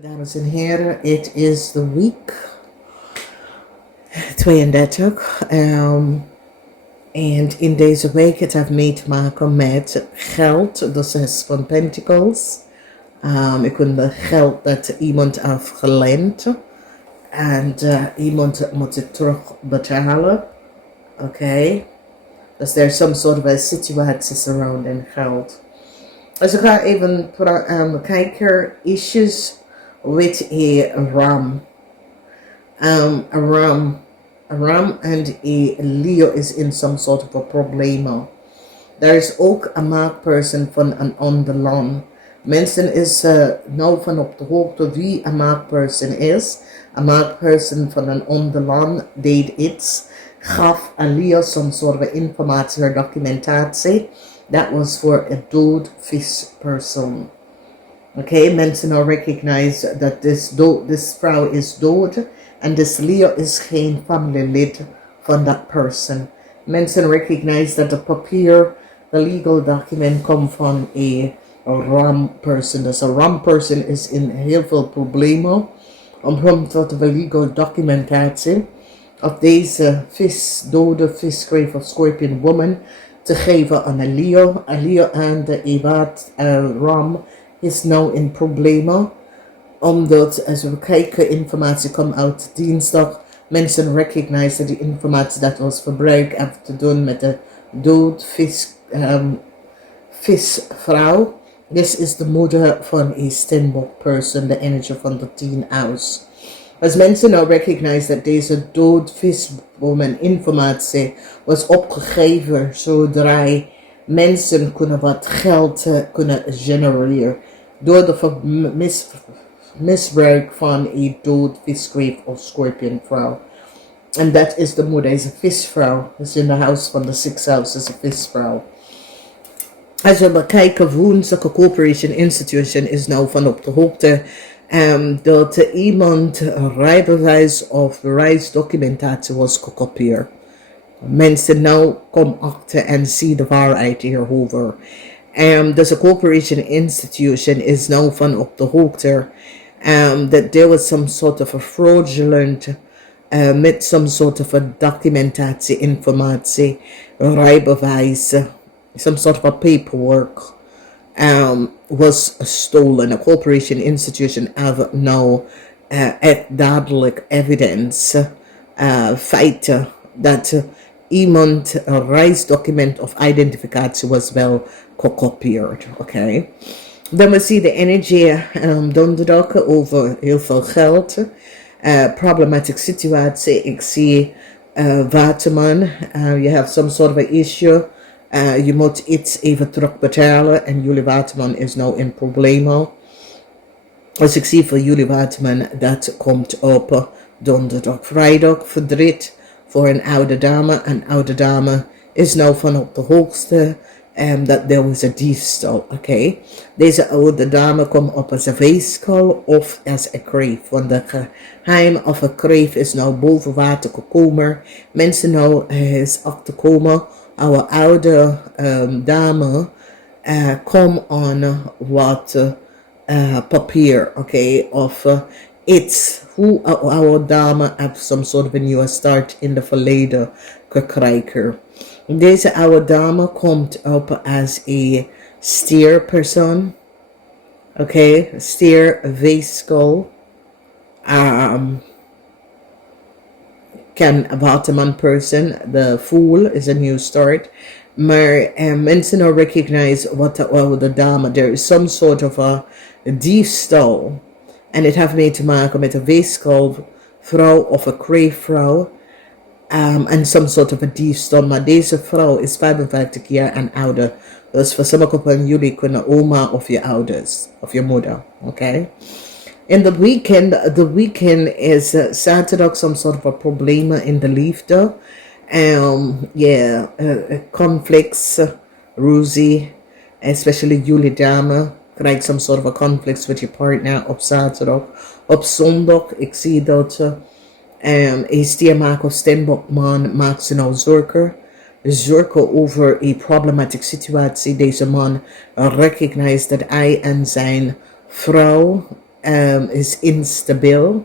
Dames en heren, het is de week 32. En in deze week het heeft mee te maken met geld, de 6 van Pentacles. Ik vind de geld dat iemand heeft geleend. En iemand moet het terugbetalen. Oké. Dus there's some sort of a situation surrounding geld. Dus ik ga even kijken, issues with a ram. A ram and a Leo is in some sort of a problema. There is ook een maakperson van een ander land. Mensen is nou van op de hoogte wie een maakperson is. Een maakperson van een ander land deed iets. Gaf a Leo some sort of informatie or documentatie. That was for a dood vis person. Okay, mensen now recognize that this vrouw is dood and this Leo is geen family lid van that person. Mensen recognize that the papier, the legal document come van a ram person. Dus a ram person is in heel veel problemen omdat de legal documentatie of deze dode visgrave of scorpion woman te geven aan een Leo. A Leo en de ram is nou in problemen. Omdat als we kijken, informatie komt uit dinsdag. Mensen recognize dat die informatie dat was verbruikt heeft te doen met de dood visvrouw. This is de moeder van een Stenbock person, de energy van de 10 house. Als mensen nou recognize dat deze dood viswoman informatie was opgegeven zodra mensen kunnen wat geld kunnen genereren door de misbruik van een dood visgrave of scorpion vrouw. En dat is de moeder, is een visvrouw. Dus in de house van de 6 house is een visvrouw. Als we bekijken, woensdag Corporation Institution is nou van op de hoogte dat iemand rijbewijs of reisdocumentatie was gekopieerd. Mensen nou komen achter en zien de waarheid hierover. Dus de Corporation Institution is nou van op de hoogte that there was some sort of a fraudulent met some sort of a documentatie, informatie, rijbewijs, some sort of a paperwork was stolen. A corporation institution have now dadelijk evidence, feiten dat iemand een reisdocument of identificatie was wel gekopieerd. Oké. Dan we zien de energie donderdag over heel veel geld. Problematic situatie. Ik zie Waterman. You have some sort of a issue. Je moet iets even terugbetalen en jullie Waterman is nou in problemen. Dus ik zie voor jullie Waterman dat komt op donderdag. Vrijdag verdriet voor een oude dame. Een oude dame is nou van op de hoogste dat there was a diefstal. Okay. Deze oude dame komt op als een weeskal of als een kreef. Want de geheim of een kreef is nou boven water gekomen. Mensen nou is achterkomen. Our oude dame kom aan wat papier, okay, of iets. Hoe oude dame heeft some sort of a new start in de verleden gekregen. Deze oude dame komt op als een stierpersoon, okay, stierweeskal. Can a Waterman person, the fool is a new start. Maar mensen nou recognize wat de oude dame, there is some sort of a diefstal. En het heeft mee te maken met een weeskal vrouw of een kreefvrouw. And some sort of a diefstal. Maar deze vrouw is 55 jaar en ouder. Dus voor sommigen van jullie kunnen oma of je ouders of je moeder. Okay? In the weekend is zaterdag some sort of a problemen in de liefde. Conflicts, ruzie, especially jullie dame. Krijgt some sort of a conflicts with your partner op zaterdag. Op zondag, ik zie dat een stiermaker of steenbokman maakt ze nou zorgen over een problematic situatie. Deze man recognized dat hij en zijn vrouw is instabiel.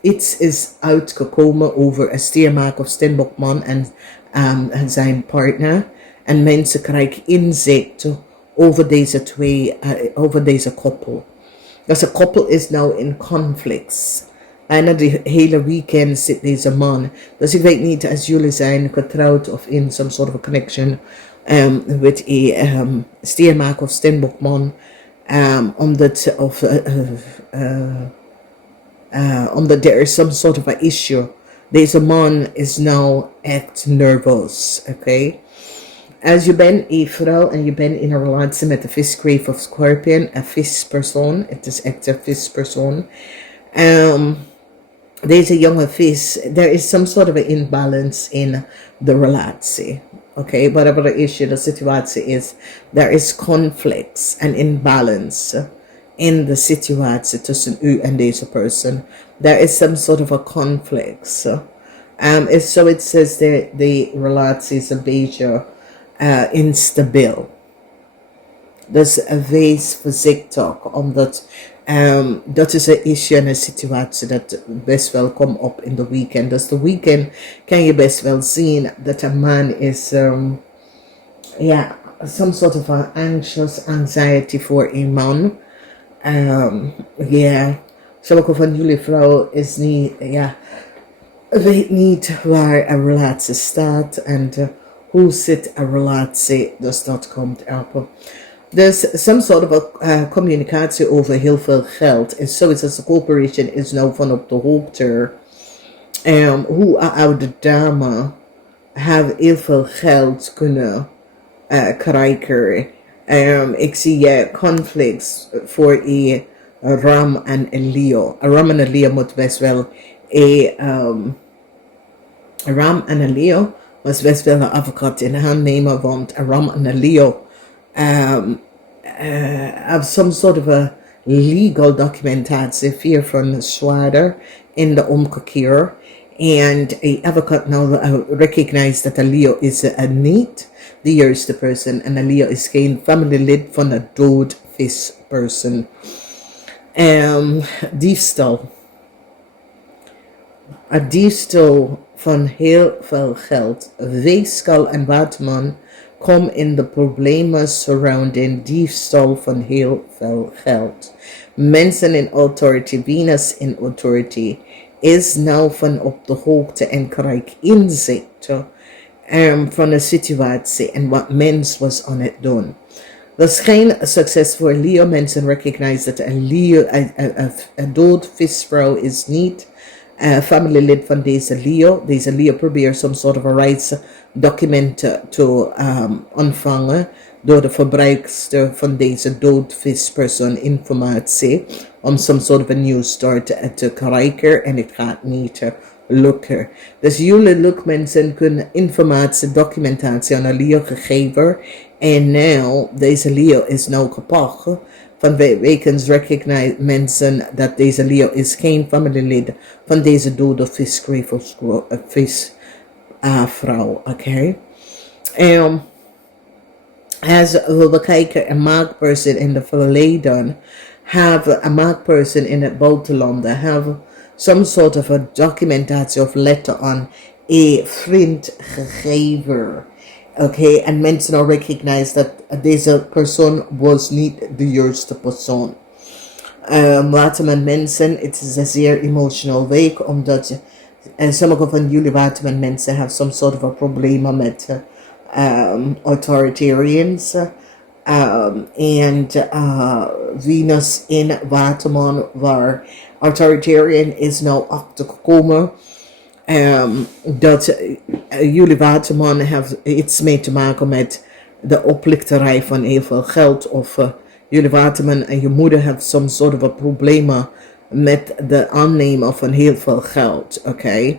Iets is uitgekomen over een stiermaker of steenbokman en zijn partner. En mensen krijgen inzicht over deze over deze koppel. Dus de koppel is nou in conflicts. En de hele weekend zit deze man. Dus ik weet niet als jullie zijn getrouwd of in some sort of a connection with a stiermaker of steenbokman. Omdat there is some sort of a issue. Deze man is now echt nervous, okay? Als je bent een vrouw en je bent in een relatie met de visgrave of scorpion, een vispersoon, het is echt een vispersoon. Deze jonge vis, there is some sort of an imbalance in the relatie. Okay, whatever the issue, the situatie is, there is conflicts and imbalance in the situatie tussen u en deze person. There is some sort of a conflict. So it says the relatie is een beetje instabiel. Dus wees voorzichtig, omdat dat is een issue en een situatie dat best wel komt op in de weekend. Dus de weekend kan je best wel zien dat een man is, some sort of an anxious anxiety voor een man. Sommige van jullie vrouwen is niet, weet niet waar een relatie staat en hoe zit een relatie, dus dat komt op. Dus some sort of a communicatie over heel veel geld. En zoiets als de corporation is nou van op de hoogte. Hoe een oude dame heeft heel veel geld kunnen krijgen. Ik zie conflicts voor een Ram en een Leo. Een Ram en een Leo moet best wel Ram en een Leo was best wel een advocaat in hand nemen, want een Ram en een Leo have some sort of a legal documentatie via van zwaarder in de omgekeer. And a advocate now recognize that a Leo is niet de juiste person en een Leo is geen familielid van een dood vis person. Diefstal. Een diefstal van heel veel geld. Weegschaal en waterman kom in de problemen surrounding diefstal van heel veel geld. Mensen in authority, Venus in authority, is nou van op de hoogte en krijgt inzicht van de situatie en wat mens was aan het doen. Dat is geen succes voor Leo. Mensen recognize dat een Leo, een dood visvrouw is niet familielid van deze Leo. Deze Leo probeert some sort of a rights documenten te ontvangen door de verbruikster van deze doodvispersoon informatie om some sort of a new start te krijgen en het gaat niet lukken. Dus jullie mensen kunnen informatie, documentatie aan een Leo gegeven en nou, deze Leo is nou kapot. Van weekends recognize mensen dat deze Leo is geen familielid van deze dode visgrave of visvrouw, oké? Als we bekijken een maakperson in de verleden, have een maakperson in het buitenland, have some sort of a documentatie of letter aan een vriend gegeven. Okay, en mensen nou recognize dat deze persoon was niet de juiste persoon. Waterman mensen, het is een zeer emotional week, omdat sommige van jullie waterman mensen have some sort of a probleem met authoritarians. And Venus in waterman, waar authoritarian is nou achtergekomen. Dat jullie waterman heeft iets mee te maken met de oplichterij van heel veel geld. Of jullie waterman en je moeder hebben some sort of a problemen met de aannemen van heel veel geld. Oké.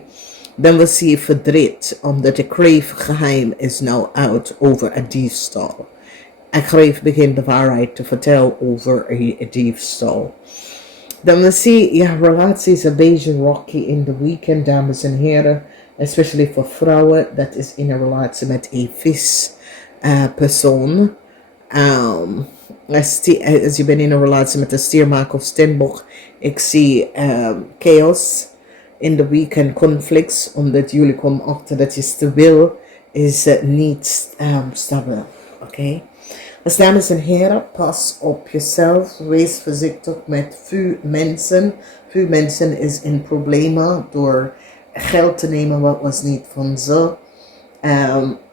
Dan we zien verdriet, omdat de kreef geheim is nou uit over een diefstal. En kreef begint de waarheid te vertellen over een diefstal. Dan we zien, ja, relaties een beetje rocky in de weekend, dames en heren. Especially voor vrouwen, dat is in een relatie met een vis persoon. Als je bent in een relatie met een stiermaker of steenbok, ik zie chaos in de week en conflicts, omdat jullie komen achter dat je stabiel is niet stabiel. Oké? Dus dames en heren, pas op jezelf. Wees voorzichtig met veel mensen. Veel mensen is in problemen door geld te nemen wat was niet van ze.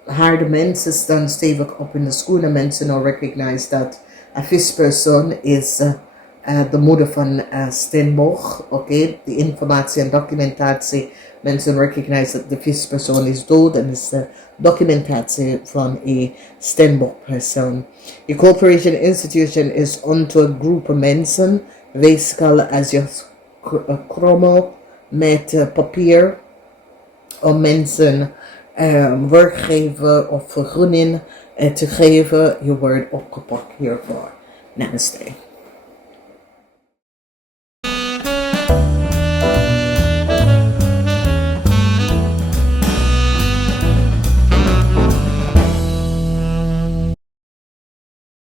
Harde mensen staan stevig op in de schoenen. Mensen al recognize dat een vispersoon is de moeder van Steenbok. Oké, die informatie en documentatie. Mensen recognize dat de vispersoon is dood en is de documentatie van een Steenbok-persoon. Je corporation institution is onto een groep mensen. Weegschaal als je krommel met papier om mensen werk geven of vergunning te geven. Je wordt opgepakt hiervoor. Namaste.